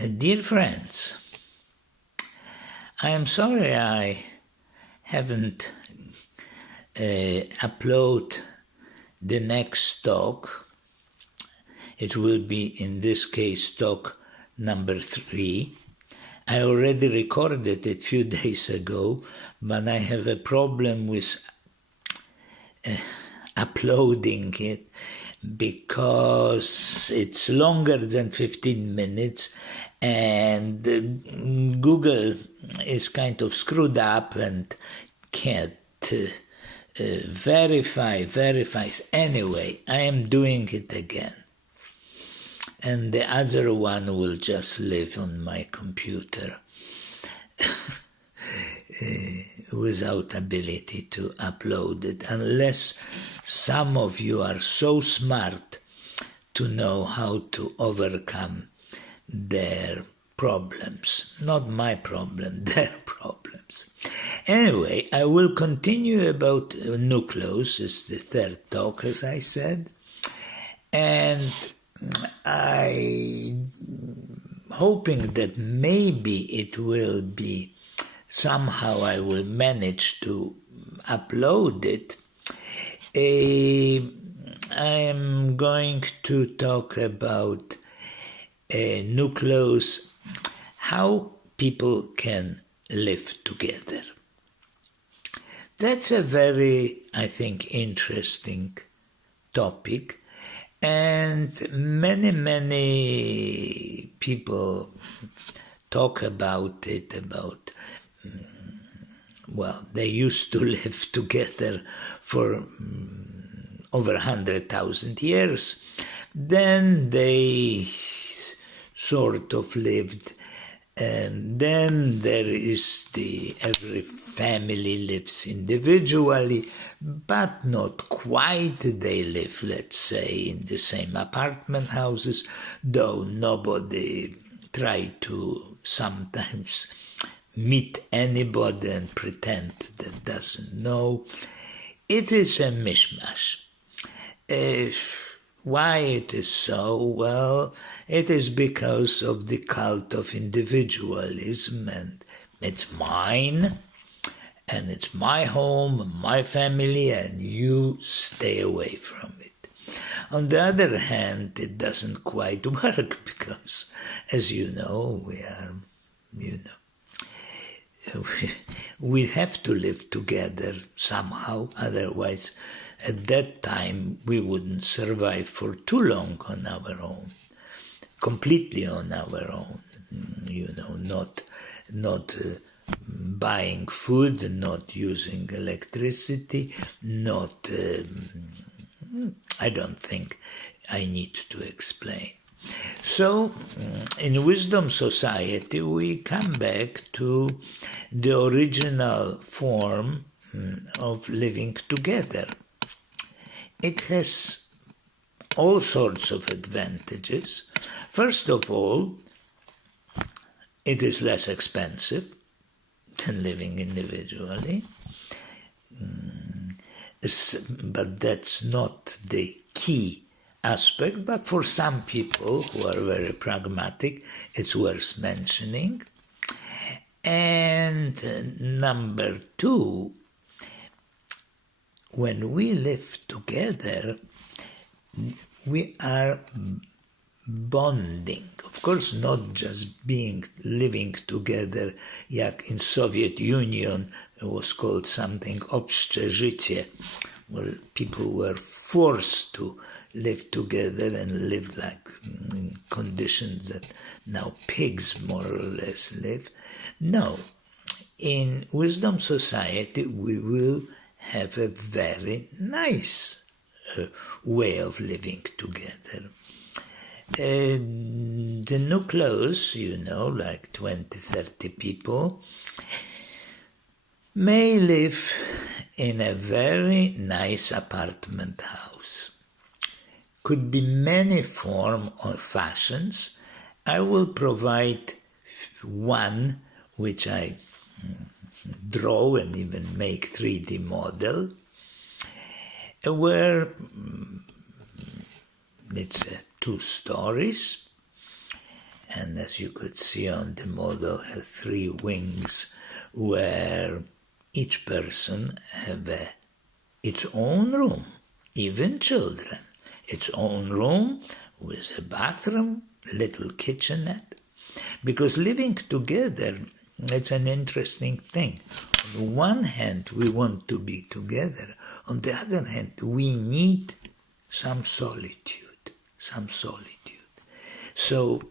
Dear friends, I am sorry I haven't upload the next talk. It will be, in this case, talk number 3. I already recorded it a few days ago, but I have a problem with uploading it because it's longer than 15 minutes and Google is kind of screwed up and can't verifies. Anyway, I am doing it again. And the other one will just live on my computer without ability to upload it, unless some of you are so smart to know how to overcome their problems. Not my problem, their problems. Anyway, I will continue about nucleus. It's the third talk, as I said. And I'm hoping that maybe it will be, somehow I will manage to upload it. I am going to talk about nucleus, how people can live together. That's a very, I think, interesting topic, and many people talk about it, well, they used to live together for over 100,000 years. Then they sort of lived, and then there is every family lives individually, but not quite. They live, let's say, in the same apartment houses, though nobody try to sometimes meet anybody and pretend that doesn't know. It is a mishmash. Why it is so? Well, it is because of the cult of individualism, and it's mine, and it's my home, my family, and you stay away from it. On the other hand, it doesn't quite work because, as you know, we have to live together somehow, otherwise at that time we wouldn't survive for too long on our own, completely on our own, not buying food, not using electricity, I don't think I need to explain. So, in Wisdom Society, we come back to the original form of living together. It has all sorts of advantages. First of all, it is less expensive than living individually. But that's not the key aspect, but for some people who are very pragmatic, it's worth mentioning. And number 2, when we live together, we are bonding. Of course, not just living together, like in Soviet Union, it was called something obcze życie, where people were forced to live together and live like in conditions that now pigs more or less live. No, in Wisdom Society we will have a very nice way of living together. The nucleus, like 20-30 people, may live in a very nice apartment house. Could be many forms or fashions. I will provide one which I draw and even make 3D model, where it's 2 stories, and as you could see on the model, have 3 wings where each person have its own room, even children. Its own room with a bathroom, little kitchenette. Because living together, it's an interesting thing. On the one hand, we want to be together. On the other hand, we need some solitude. So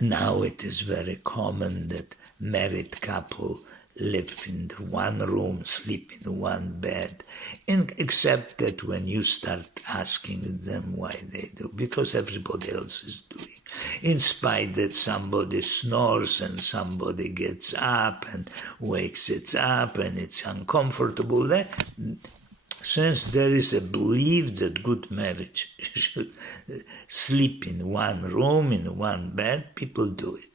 now it is very common that married couple live in one room, sleep in one bed, and except that when you start asking them why they do, because everybody else is doing, in spite that somebody snores and somebody gets up and wakes it up and it's uncomfortable there. Since there is a belief that good marriage should sleep in one room, in one bed, people do it.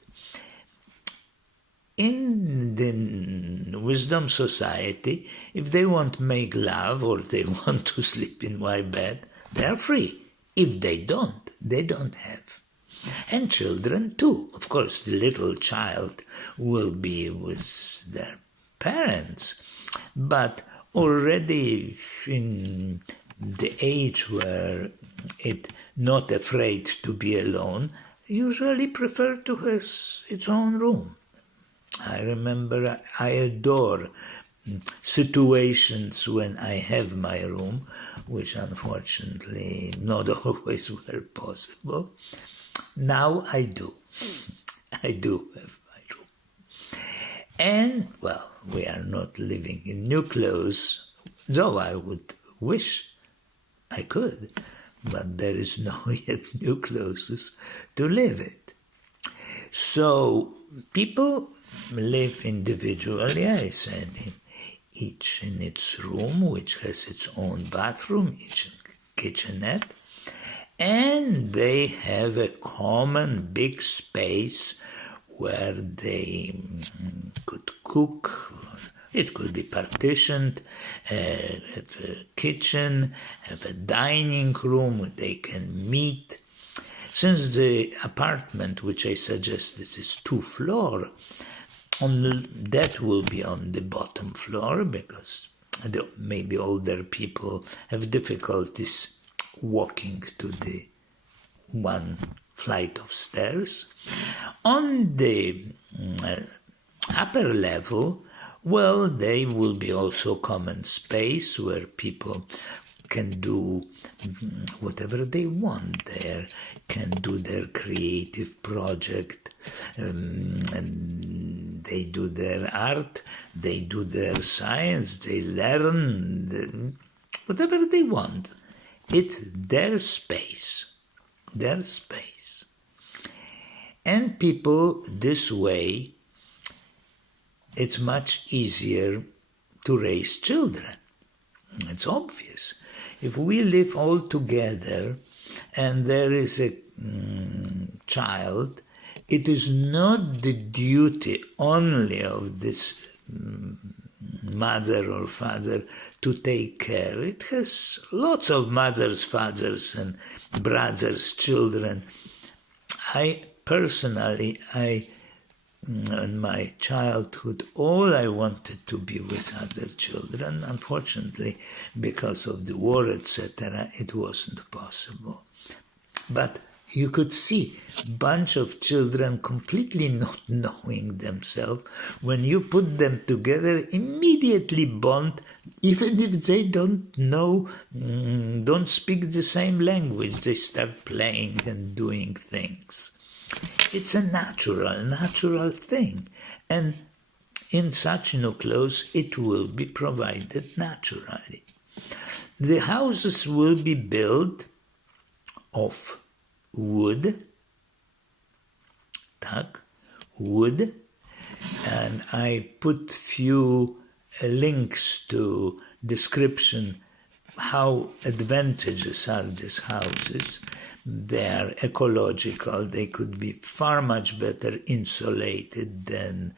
In the wisdom society, if they want to make love or they want to sleep in one bed, they are free. If they don't have. And children too. Of course, the little child will be with their parents, but already in the age where it not afraid to be alone, usually prefer to have its own room. I remember I adore situations when I have my room, which unfortunately not always were possible. Now I do. I do have my room. And, well, we are not living in Nucleus, though I would wish I could, but there is no yet Nucleus to live it. So people live individually, I said, each in its room, which has its own bathroom, each kitchenette, and they have a common big space where they could cook. It could be partitioned, have a kitchen, have a dining room where they can meet. Since the apartment, which I suggested, is 2-floor, that will be on the bottom floor because maybe older people have difficulties walking to the one flight of stairs. On the upper level, well, they will be also common space where people can do whatever they want there, can do their creative project, and they do their art, they do their science, they learn, whatever they want. It's their space, And people, this way, it's much easier to raise children. It's obvious. If we live all together and there is a child, it is not the duty only of this mother or father to take care. It has lots of mothers, fathers, and brothers, children. In my childhood, all I wanted to be with other children. Unfortunately, because of the war, etc., it wasn't possible. But you could see a bunch of children completely not knowing themselves. When you put them together, immediately bond, even if they don't know, don't speak the same language, they start playing and doing things. It's a natural thing. And in such nucleus, it will be provided naturally. The houses will be built of wood, and I put few links to description how advantageous are these houses. They are ecological, they could be far much better insulated than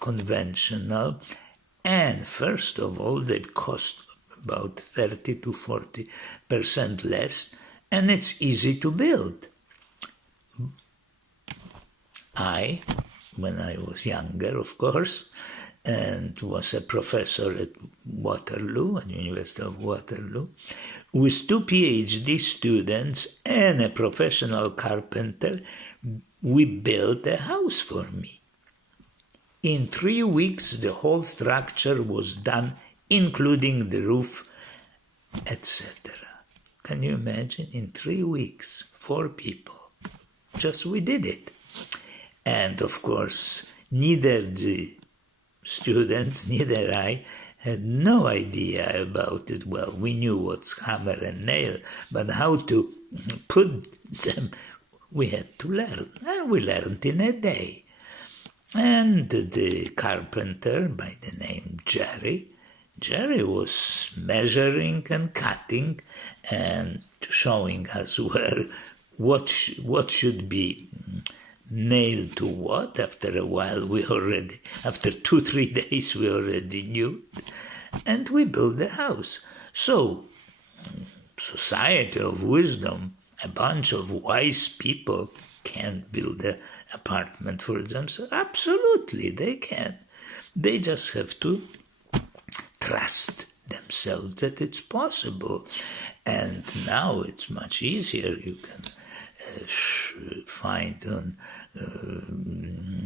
conventional, and first of all they cost about 30 to 40% less, and it's easy to build. when I was younger, of course, and was a professor at Waterloo, at the University of Waterloo, with 2 PhD students and a professional carpenter, we built a house for me. In 3 weeks, the whole structure was done, including the roof, etc. Can you imagine? In 3 weeks, 4 people. Just we did it. And of course, neither the students, neither I, had no idea about it. Well, we knew what's hammer and nail, but how to put them, we had to learn. And we learned in a day. And the carpenter, by the name Jerry was measuring and cutting and showing us what should be nailed to what. After a while, after 2-3 days, we already knew, and we built the house. So, society of wisdom, a bunch of wise people can build an apartment for themselves. Absolutely, they can. They just have to trust themselves that it's possible. And now it's much easier. You can find on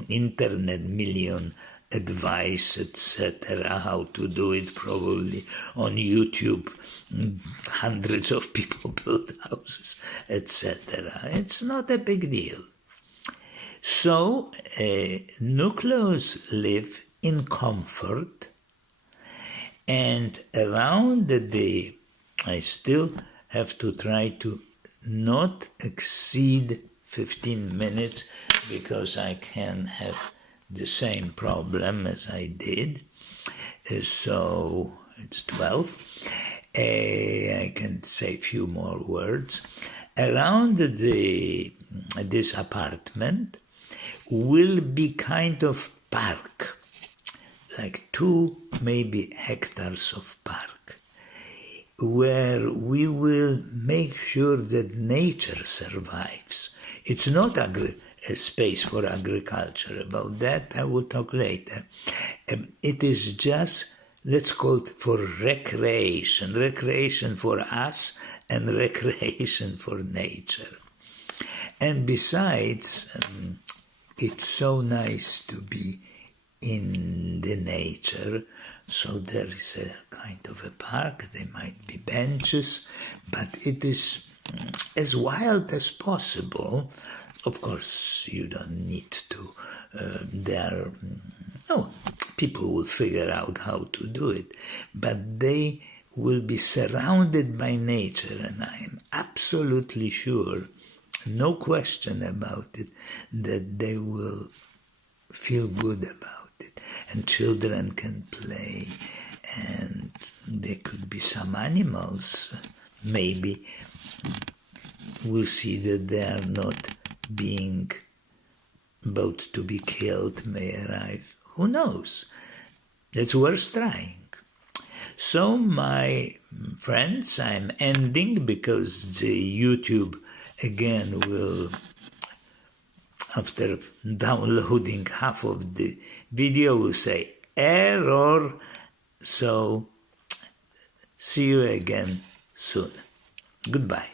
internet million advice, etc., how to do it. Probably on YouTube, hundreds of people build houses, etc. It's not a big deal. So nucleus live in comfort, and around the day I still have to try to not exceed 15 minutes, because I can have the same problem as I did. So it's 12. I can say a few more words. Around this apartment will be kind of park, like 2 maybe hectares of park, where we will make sure that nature survives. It's not a space for agriculture. About that I will talk later. It is just, let's call it, for recreation for us and recreation for nature. And besides, it's so nice to be in the nature. So there is a kind of a park, there might be benches, but it is as wild as possible. Of course, you don't need to, people will figure out how to do it, but they will be surrounded by nature, and I am absolutely sure, no question about it, that they will feel good about it, and children can play, and there could be some animals, maybe we'll see that they are not being about to be killed, may arrive. Who knows? It's worth trying. So, my friends, I'm ending, because the YouTube again will, after downloading half of the video, will say error. So, see you again soon. Goodbye.